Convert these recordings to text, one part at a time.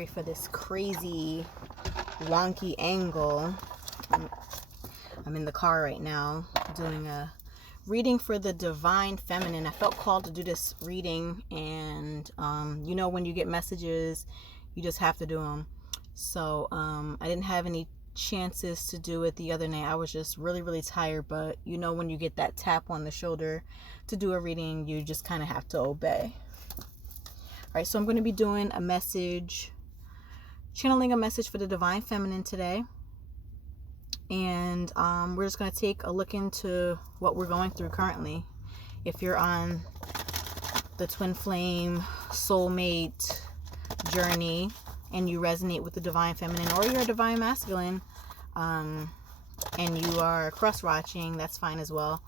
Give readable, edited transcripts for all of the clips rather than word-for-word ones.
Sorry for this crazy wonky angle. I'm in the car right now doing a reading for the Divine Feminine. I felt called to do this reading, and you know, when you get messages, you just have to do them. So I didn't have any chances to do it the other night. I was just really tired, but you know, when you get that tap on the shoulder to do a reading, you just kind of have to obey. All right, so I'm going to be doing a message, channeling a message for the Divine Feminine today. And we're just going to take a look into what we're going through currently. If you're on the twin flame soulmate journey and you resonate with the Divine Feminine, or you're a Divine Masculine and you are cross-watching, that's fine as well.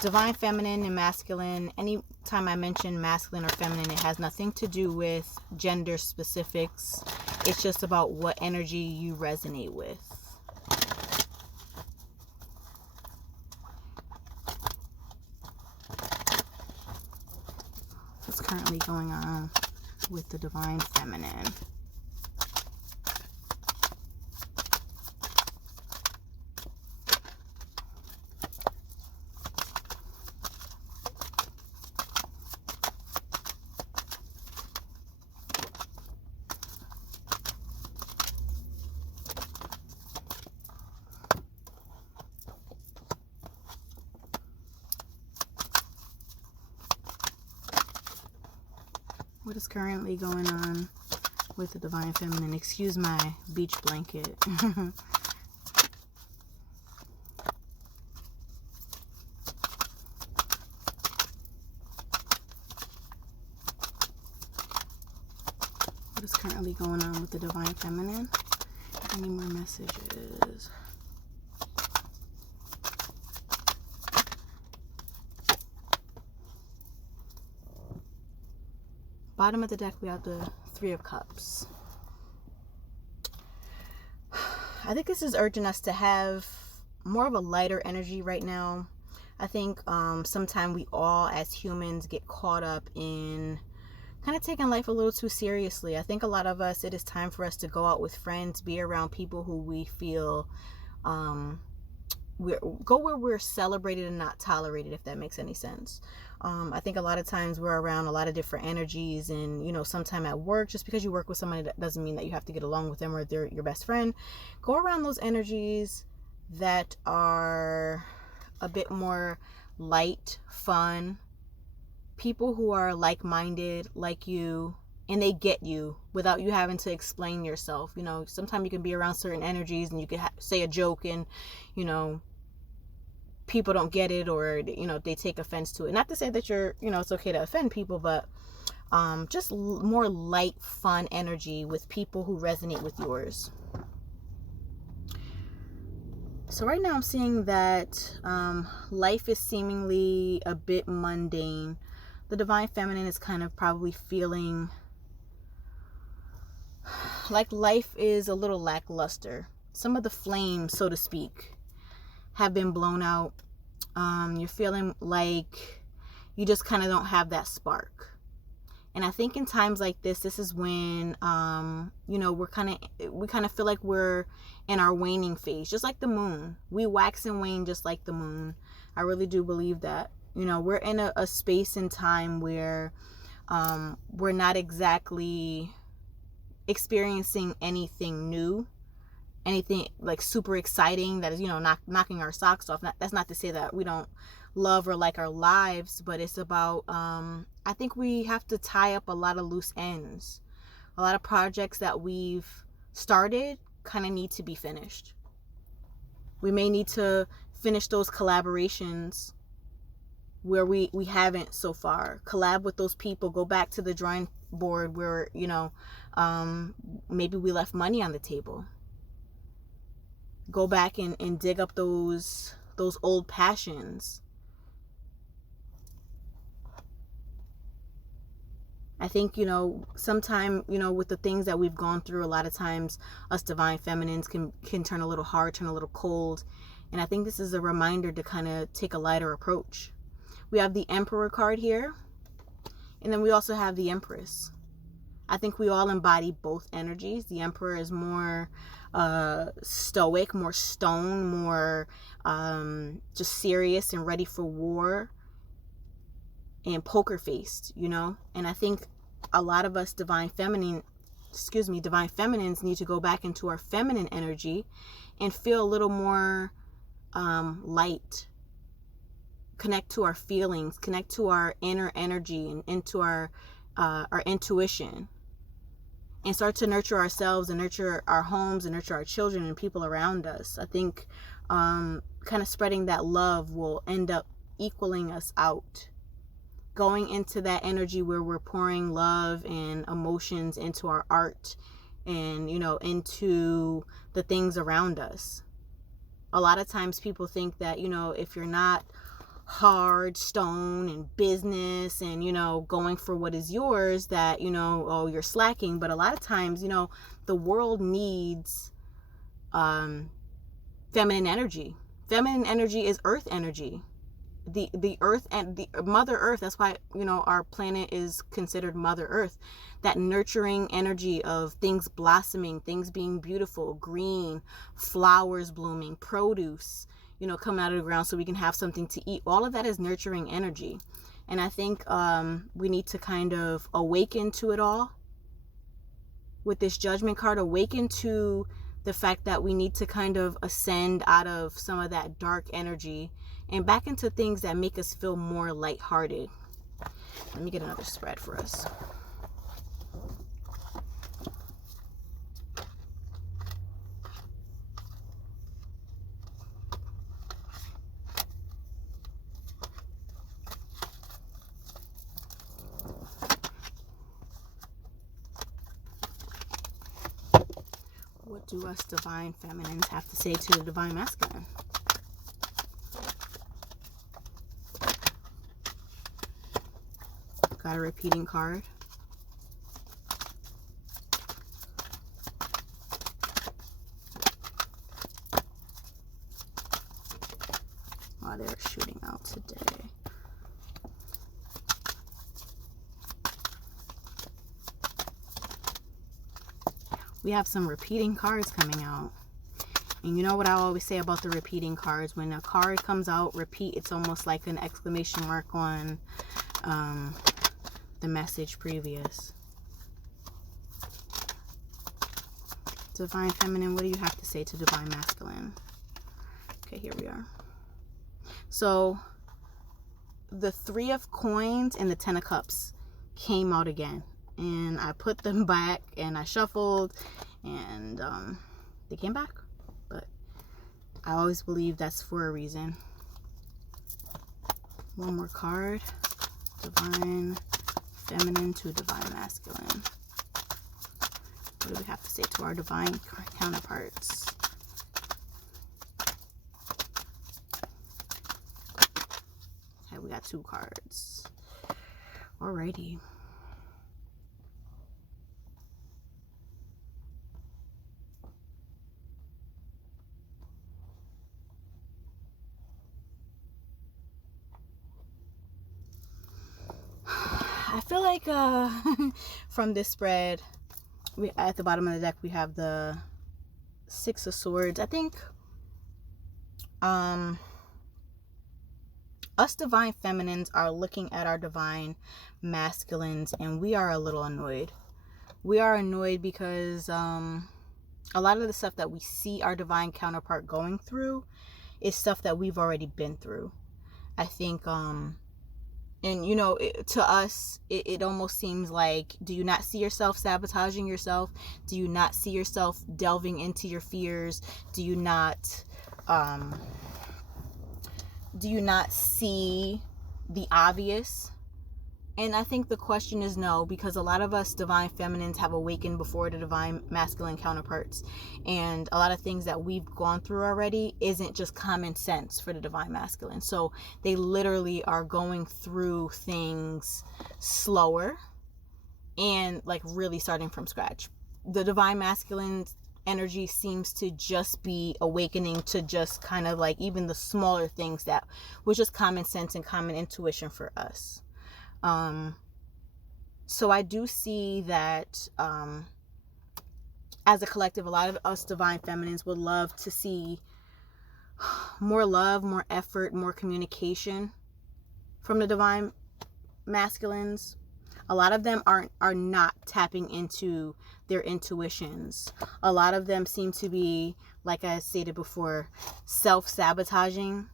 Divine Feminine and Masculine, anytime I mention masculine or feminine, it has nothing to do with gender specifics. It's just about what energy you resonate with. What's currently going on with the Divine Feminine? What is currently going on with the Divine Feminine? Excuse my beach blanket. What is currently going on with the Divine Feminine? Any more messages? Bottom of the deck, we have the Three of Cups. I think this is urging us to have more of a lighter energy right now. I think sometimes we all as humans get caught up in kind of taking life a little too seriously. I think a lot of us, it is time for us to go out with friends, be around people who we feel go where we're celebrated and not tolerated, if that makes any sense. I think a lot of times we're around a lot of different energies, and you know, sometime at work, just because you work with somebody, that doesn't mean that you have to get along with them or they're your best friend. Go around those energies that are a bit more light, fun, people who are like-minded, like you, and they get you without you having to explain yourself. You know, sometimes you can be around certain energies and you can say a joke and, you know, people don't get it, or, you know, they take offense to it. Not to say that you're, you know, it's okay to offend people, but just more light, fun energy with people who resonate with yours. So right now I'm seeing that life is seemingly a bit mundane. The Divine Feminine is kind of probably feeling like life is a little lackluster. Some of the flames, so to speak, have been blown out. You're feeling like you just kind of don't have that spark. And I think in times like this is when, you know, we kind of feel like we're in our waning phase, just like the moon. We wax and wane just like the moon. I really do believe that. You know, we're in a space and time where we're not exactly experiencing anything new, anything like super exciting that is, you know, knocking our socks off. That's not to say that we don't love or like our lives, but it's about I think we have to tie up a lot of loose ends. A lot of projects that we've started kind of need to be finished. We may need to finish those collaborations where we haven't so far. Collab with those people, go back to the drawing board where, you know, maybe we left money on the table. Go back and dig up those old passions. I think, you know, sometime, you know, with the things that we've gone through, a lot of times us Divine Feminines can turn a little hard, turn a little cold. And I think this is a reminder to kind of take a lighter approach. We have the Emperor card here. And then we also have the Empress. I think we all embody both energies. The Emperor is more stoic, more stone, more just serious and ready for war, and poker faced, you know. And I think a lot of us divine feminines need to go back into our feminine energy and feel a little more light, connect to our feelings, connect to our inner energy, and into our intuition, and start to nurture ourselves and nurture our homes and nurture our children and people around us. I think kind of spreading that love will end up equaling us out, going into that energy where we're pouring love and emotions into our art and, you know, into the things around us. A lot of times people think that, you know, if you're not hard stone and business and, you know, going for what is yours, that, you know, oh, you're slacking. But a lot of times, you know, the world needs feminine energy. Feminine energy is earth energy. The earth and the Mother Earth, that's why, you know, our planet is considered Mother Earth. That nurturing energy of things blossoming, things being beautiful, green, flowers blooming, produce, you know, coming out of the ground so we can have something to eat. All of that is nurturing energy. And I think we need to kind of awaken to it all with this Judgment card. Awaken to the fact that we need to kind of ascend out of some of that dark energy and back into things that make us feel more lighthearted. Let me get another spread for us. What do us divine feminines have to say to the divine masculine? Got a repeating card. Oh, they're shooting out today. We have some repeating cards coming out. And you know what I always say about the repeating cards? When a card comes out, repeat, it's almost like an exclamation mark on the message previous. Divine Feminine, what do you have to say to Divine Masculine? Okay, here we are. So, the Three of Coins and the Ten of Cups came out again. And I put them back and I shuffled and they came back. But I always believe that's for a reason. One more card. Divine Feminine to Divine Masculine. What do we have to say to our divine counterparts? Okay, we got 2 cards. Alrighty. I feel like from this spread, we at the bottom of the deck we have the Six of Swords. I think us divine feminines are looking at our divine masculines and we are a little annoyed. We are annoyed because a lot of the stuff that we see our divine counterpart going through is stuff that we've already been through. I think and you know, to us it almost seems like, do you not see yourself sabotaging yourself? Do you not see yourself delving into your fears? Do you not see the obvious? And I think the question is no, because a lot of us divine feminines have awakened before the divine masculine counterparts. And a lot of things that we've gone through already isn't just common sense for the divine masculine. So they literally are going through things slower and like really starting from scratch. The divine masculine energy seems to just be awakening to just kind of like even the smaller things that was just common sense and common intuition for us. So I do see that as a collective, a lot of us divine feminines would love to see more love, more effort, more communication from the divine masculines. A lot of them are not tapping into their intuitions. A lot of them seem to be, like I stated before, self-sabotaging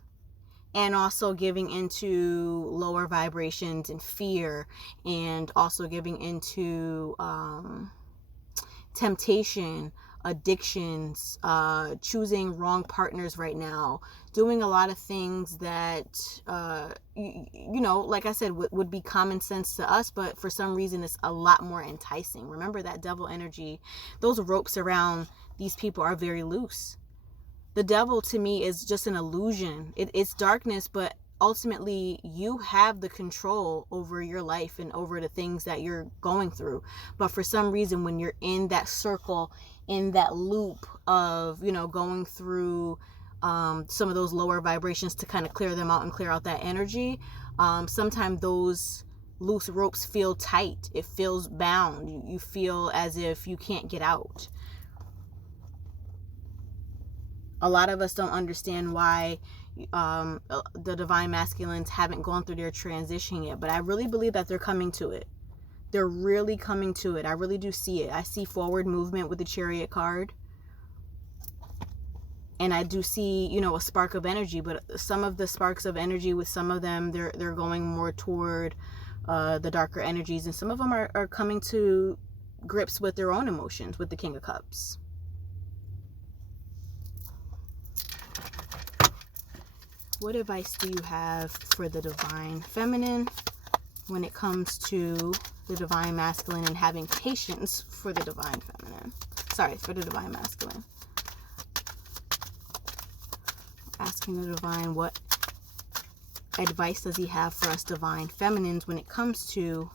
and also giving into lower vibrations and fear, and also giving into temptation, addictions, choosing wrong partners right now, doing a lot of things that, you know, like I said, would be common sense to us, but for some reason it's a lot more enticing. Remember that devil energy, those ropes around these people are very loose. The devil to me is just an illusion. It's darkness, but ultimately you have the control over your life and over the things that you're going through. But for some reason, when you're in that circle, in that loop of, you know, going through some of those lower vibrations to kind of clear them out and clear out that energy, sometimes those loose ropes feel tight. It feels bound. You feel as if you can't get out. A lot of us don't understand why the divine masculines haven't gone through their transition yet, but I really believe that they're coming to it. They're really coming to it. I really do see it. I see forward movement with the Chariot card, and I do see, you know, a spark of energy, but some of the sparks of energy with some of them, they're going more toward the darker energies, and some of them are coming to grips with their own emotions with the King of Cups. What advice do you have for the divine feminine when it comes to the divine masculine and having patience for the divine feminine? Sorry, for the divine masculine. Asking the divine, what advice does he have for us divine feminines when it comes to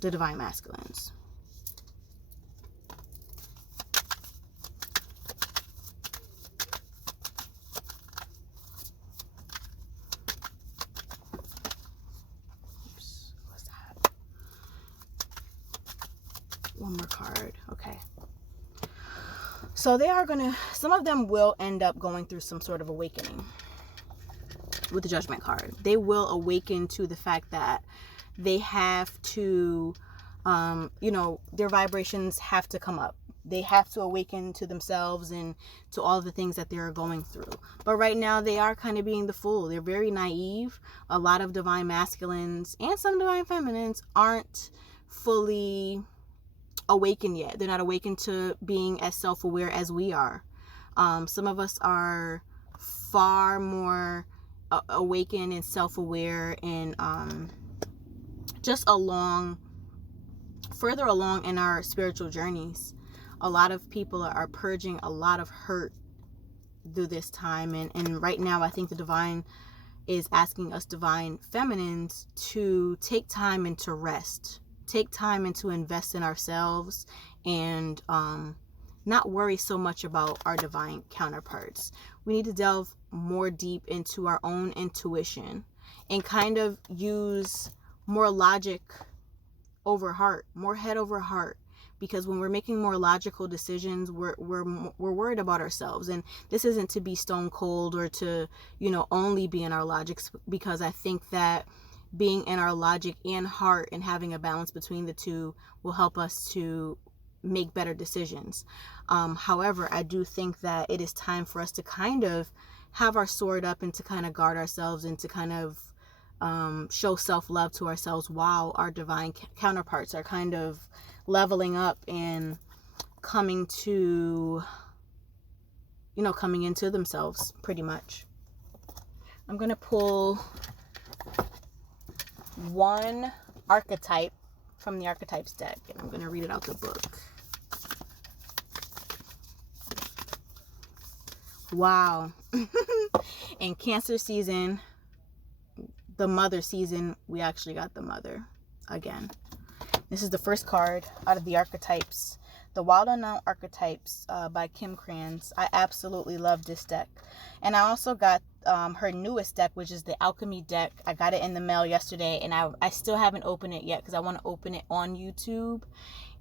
the divine masculines? One more card. Okay. So they are gonna, some of them will end up going through some sort of awakening with the Judgment card. They will awaken to the fact that they have to, you know, their vibrations have to come up. They have to awaken to themselves and to all the things that they're going through. But right now they are kind of being the fool. They're very naive. A lot of divine masculines and some divine feminines aren't fully awakened yet. They're not awakened to being as self-aware as we are. Some of us are far more awakened and self-aware and just further along in our spiritual journeys. A lot of people are purging a lot of hurt through this time, and right now I think the divine is asking us divine feminines to take time and to rest. Take time and to invest in ourselves, and not worry so much about our divine counterparts. We need to delve more deep into our own intuition and kind of use more logic over heart, more head over heart, because when we're making more logical decisions, we're worried about ourselves. And this isn't to be stone cold or to, you know, only be in our logics, because I think that being in our logic and heart and having a balance between the two will help us to make better decisions. However, I do think that it is time for us to kind of have our sword up and to kind of guard ourselves and to kind of show self-love to ourselves while our divine counterparts are kind of leveling up and coming to, you know, coming into themselves pretty much. I'm going to pull one archetype from the archetypes deck, and I'm going to read it out the book. Wow. In Cancer season, the mother season, we actually got the mother again. This is the first card out of the archetypes, the Wild Unknown Archetypes by Kim Krans. I absolutely love this deck. And I also got her newest deck, which is the Alchemy deck. I got it in the mail yesterday, and I still haven't opened it yet because I want to open it on YouTube,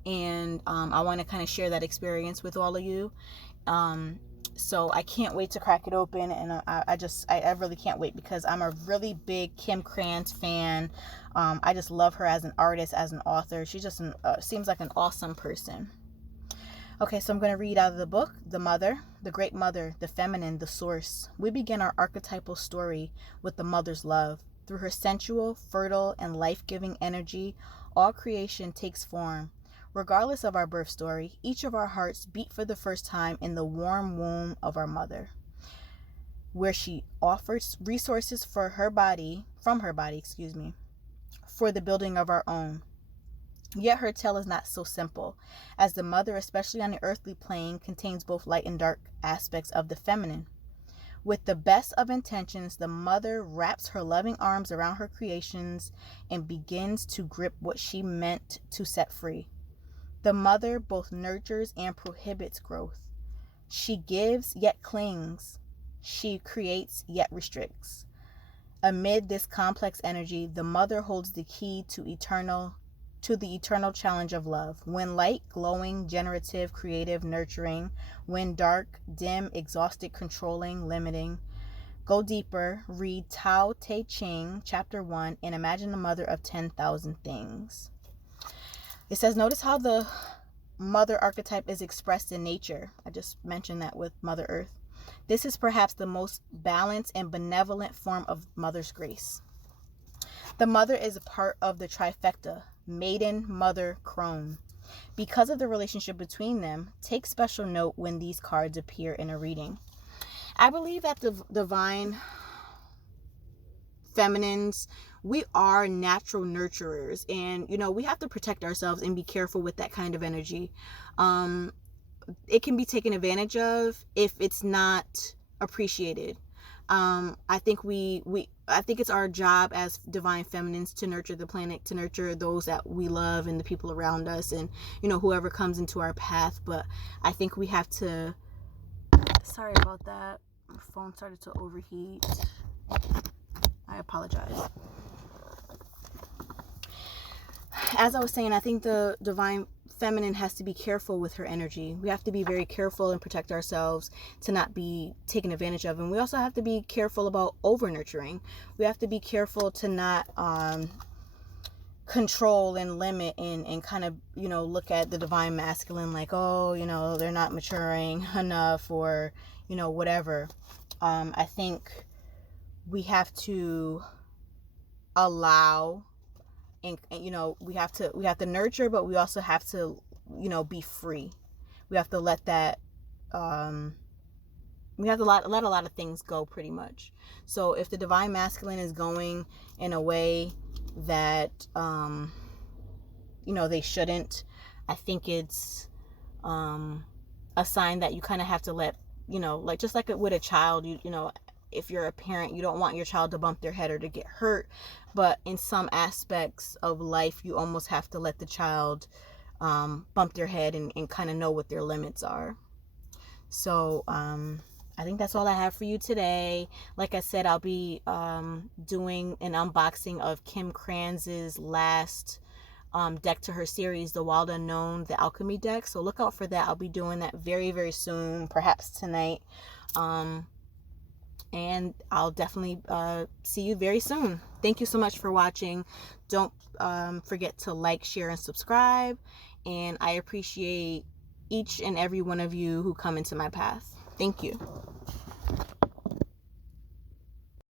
and I want to kind of share that experience with all of you. So I can't wait to crack it open, and I really can't wait because I'm a really big Kim Krans fan. I just love her as an artist, as an author. She just seems like an awesome person. Okay, so I'm going to read out of the book, The Mother, the Great Mother, the Feminine, the Source. We begin our archetypal story with the mother's love. Through her sensual, fertile, and life-giving energy, all creation takes form. Regardless of our birth story, each of our hearts beat for the first time in the warm womb of our mother, where she offers resources from her body, for the building of our own. Yet her tale is not so simple, as the mother, especially on the earthly plane, contains both light and dark aspects of the feminine. With the best of intentions, the mother wraps her loving arms around her creations and begins to grip what she meant to set free. The mother both nurtures and prohibits growth. She gives yet clings. She creates yet restricts. Amid this complex energy, the mother holds the key to the eternal challenge of love. When light, glowing, generative, creative, nurturing. When dark, dim, exhausted, controlling, limiting. Go deeper. Read Tao Te Ching, Chapter 1, and imagine the mother of 10,000 things. It says, notice how the mother archetype is expressed in nature. I just mentioned that with Mother Earth. This is perhaps the most balanced and benevolent form of Mother's grace. The mother is a part of the trifecta, maiden, mother, crone. Because of the relationship between them, take special note when these cards appear in a reading. I believe that the divine feminines, we are natural nurturers, and we have to protect ourselves and be careful with that kind of energy. It can be taken advantage of if it's not appreciated. I think I think it's our job as divine feminines to nurture the planet, to nurture those that we love and the people around us, and whoever comes into our path. But I think we have to, sorry about that, my phone started to overheat. I apologize. As I was saying, I think the divine feminine has to be careful with her energy. We have to be very careful and protect ourselves to not be taken advantage of. And we also have to be careful about over nurturing. We have to be careful to not control and limit and kind of, look at the divine masculine like, oh, they're not maturing enough, or, whatever. I think we have to allow, and we have to nurture, but we also have to be free. We have to let that we have to let a lot of things go, pretty much. So if the divine masculine is going in a way that they shouldn't, I think it's a sign that you kind of have to let, like just like with a child, if you're a parent, you don't want your child to bump their head or to get hurt, but in some aspects of life, you almost have to let the child bump their head and kind of know what their limits are. So I think that's all I have for you today. Like I said, I'll be doing an unboxing of Kim Krans's last deck to her series, The Wild Unknown, the Alchemy deck. So look out for that. I'll be doing that very, very soon, perhaps tonight. And I'll definitely see you very soon. Thank you so much for watching. Don't forget to like, share, and subscribe. And I appreciate each and every one of you who come into my path. Thank you.